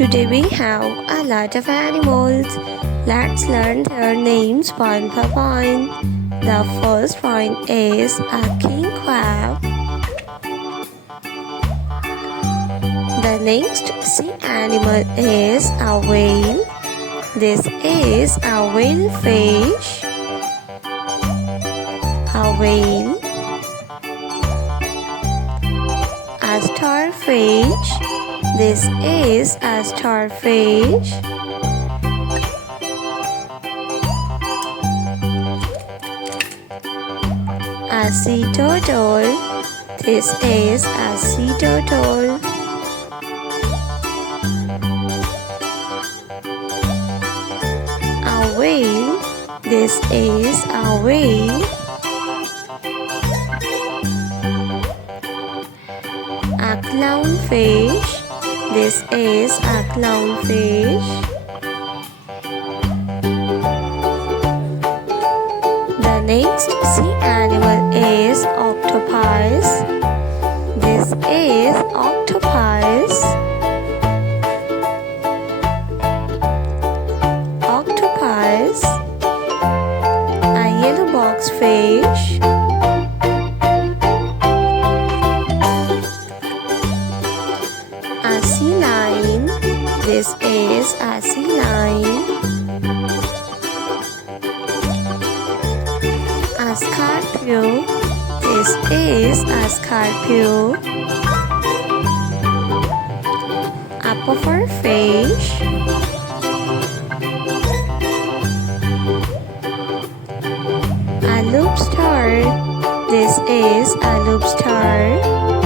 Today we have a lot of animals. Let's learn their names point by point. The first point is a king crab. The next sea animal is a whale. This is a whale fish. A whale. A starfish. This is a starfish. A sea turtle. This is a sea turtle. A whale. This is a whale. A clownfish. This is a clownfish. The next sea animal is octopus. This is octopus. Octopus. A yellow box fish. A sea lion. This is a sea lion. A scorpio. This is a scorpio. A puffer fish. A lobster. This is a lobster.